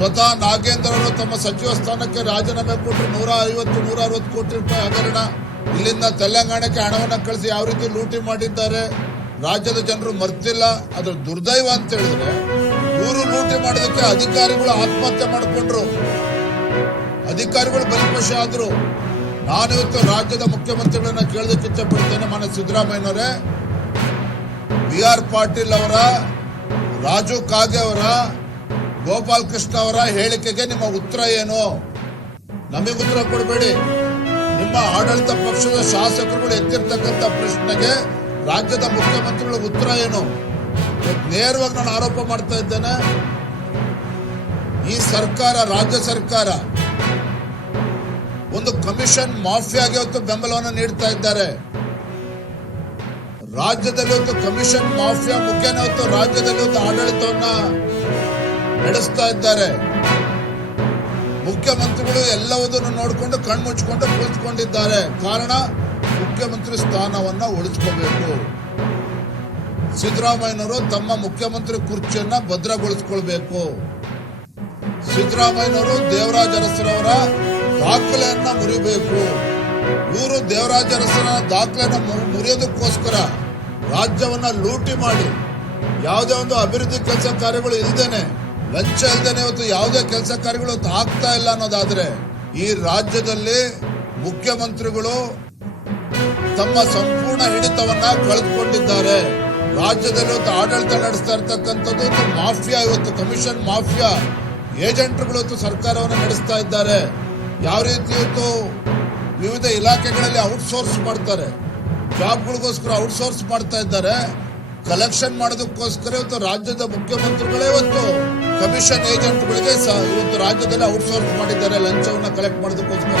ಸ್ವತಃ ನಾಗೇಂದ್ರ ಅವರು ತಮ್ಮ ಸಚಿವ ಸ್ಥಾನಕ್ಕೆ ರಾಜೀನಾಮೆ ಕೊಟ್ಟರು 150-160 ಕೋಟಿ ರೂಪಾಯಿ ಹಗರಣ. ಇಲ್ಲಿಂದ ತೆಲಂಗಾಣಕ್ಕೆ ಹಣವನ್ನು ಕಳಿಸಿ ಯಾವ ರೀತಿ ಲೂಟಿ ಮಾಡಿದ್ದಾರೆ ರಾಜ್ಯದ ಜನರು ಮರ್ತಿಲ್ಲ. ಅದ್ರ ದುರ್ದೈವ ಅಂತ ಹೇಳಿದ್ರೆ ಇವರು ಲೂಟಿ ಮಾಡೋದಕ್ಕೆ ಅಧಿಕಾರಿಗಳು ಆತ್ಮಹತ್ಯೆ ಮಾಡಿಕೊಂಡ್ರು, ಅಧಿಕಾರಿಗಳು ಬಲಿಪಶು ಆದ್ರು. ನಾನಿವತ್ತು ರಾಜ್ಯದ ಮುಖ್ಯಮಂತ್ರಿಗಳನ್ನ ಕೇಳೋದಕ್ಕೆ ಇಚ್ಛಪಡ್ತೇನೆ. ಮಾನ್ಯ ಸಿದ್ದರಾಮಯ್ಯನವರೇ, BR ಪಾಟೀಲ್ ಅವರ, ರಾಜು ಕಾಗೆ ಅವರ, ಗೋಪಾಲ್ ಕೃಷ್ಣ ಅವರ ಹೇಳಿಕೆಗೆ ನಿಮ್ಮ ಉತ್ತರ ಏನು? ನಮಗೆ ಉತ್ತರ ಕೊಡಬೇಡಿ. ನಿಮ್ಮ ಆಡಳಿತ ಪಕ್ಷದ ಶಾಸಕರುಗಳು ಎತ್ತಿರ್ತಕ್ಕಂಥ ಪ್ರಶ್ನೆಗೆ ರಾಜ್ಯದ ಮುಖ್ಯಮಂತ್ರಿಗಳ ಉತ್ತರ ಏನು? ನೇರವಾಗಿ ನಾನು ಆರೋಪ ಮಾಡ್ತಾ ಇದ್ದೇನೆ. ಈ ಸರ್ಕಾರ, ರಾಜ್ಯ ಸರ್ಕಾರ ಒಂದು ಕಮಿಷನ್ ಮಾಫಿಯಾಗೆ ಇವತ್ತು ಬೆಂಬಲವನ್ನು ನೀಡ್ತಾ ಇದ್ದಾರೆ. ರಾಜ್ಯದಲ್ಲಿ ಇವತ್ತು ಕಮಿಷನ್ ಮಾಫಿಯಾ ಮುಖ್ಯನ ಇವತ್ತು ರಾಜ್ಯದಲ್ಲಿ ಇವತ್ತು ಆಡಳಿತವನ್ನ ನಡೆಸ್ತಾ ಇದ್ದಾರೆ. ಮುಖ್ಯಮಂತ್ರಿಗಳು ಎಲ್ಲವುದನ್ನು ನೋಡಿಕೊಂಡು ಕಣ್ಮುಚ್ಚಿಕೊಂಡು ಕುಳಿತುಕೊಂಡಿದ್ದಾರೆ. ಕಾರಣ, ಮುಖ್ಯಮಂತ್ರಿ ಸ್ಥಾನವನ್ನ ಉಳಿಸ್ಕೋಬೇಕು. ಸಿದ್ದರಾಮಯ್ಯನವರು ತಮ್ಮ ಮುಖ್ಯಮಂತ್ರಿ ಕುರ್ಚಿಯನ್ನ ಭದ್ರಗೊಳಿಸಿಕೊಳ್ಬೇಕು. ಸಿದ್ದರಾಮಯ್ಯನವರು ದೇವರಾಜ ಅರಸರವರ ದಾಖಲೆಯನ್ನ ಮುರಿಬೇಕು. ಇವರು ದೇವರಾಜ ಅರಸರ ದಾಖಲೆಯನ್ನ ಮುರಿಯೋದಕ್ಕೋಸ್ಕರ ರಾಜ್ಯವನ್ನ ಲೂಟಿ ಮಾಡಿ ಯಾವುದೇ ಒಂದು ಅಭಿವೃದ್ಧಿ ಕೆಲಸ ಕಾರ್ಯಗಳು ಇಲ್ದೇನೆ, ಲಂಚ ಇಲ್ದೇನೆ ಇವತ್ತು ಯಾವುದೇ ಕೆಲಸ ಕಾರ್ಯಗಳು ಆಗ್ತಾ ಇಲ್ಲ ಅನ್ನೋದಾದ್ರೆ ಈ ರಾಜ್ಯದಲ್ಲಿ ಮುಖ್ಯಮಂತ್ರಿಗಳು ತಮ್ಮ ಸಂಪೂರ್ಣ ಹಿಡಿತವನ್ನ ಕಳೆದುಕೊಂಡಿದ್ದಾರೆ. ರಾಜ್ಯದಲ್ಲಿ ಇವತ್ತು ಆಡಳಿತ ನಡೆಸ್ತಾ ಇರ್ತಕ್ಕಂಥದ್ದು ಒಂದು ಮಾಫಿಯಾ, ಇವತ್ತು ಕಮಿಷನ್ ಮಾಫಿಯಾ ಏಜೆಂಟ್ಗಳು ಇವತ್ತು ಸರ್ಕಾರವನ್ನು ನಡೆಸ್ತಾ ಇದ್ದಾರೆ. ಯಾವ ರೀತಿ ಇವತ್ತು ವಿವಿಧ ಇಲಾಖೆಗಳಲ್ಲಿ ಔಟ್ಸೋರ್ಸ್ ಮಾಡ್ತಾರೆ, ಜಾಬ್ಗಳಿಗೋಸ್ಕರ ಔಟ್ಸೋರ್ಸ್ ಮಾಡ್ತಾ ಇದ್ದಾರೆ. ಕಲೆಕ್ಷನ್ ಮಾಡೋದಕ್ಕೋಸ್ಕರ ಇವತ್ತು ರಾಜ್ಯದ ಮುಖ್ಯಮಂತ್ರಿಗಳೇ ಇವತ್ತು ಕಮಿಷನ್ ಏಜೆಂಟ್ಗಳಿಗೆ ಇವತ್ತು ರಾಜ್ಯದಲ್ಲಿ ಔಟ್ಸೋರ್ಸ್ ಮಾಡಿದ್ದಾರೆ ಲಂಚವನ್ನು ಕಲೆಕ್ಟ್ ಮಾಡೋದಕ್ಕೋಸ್ಕರ.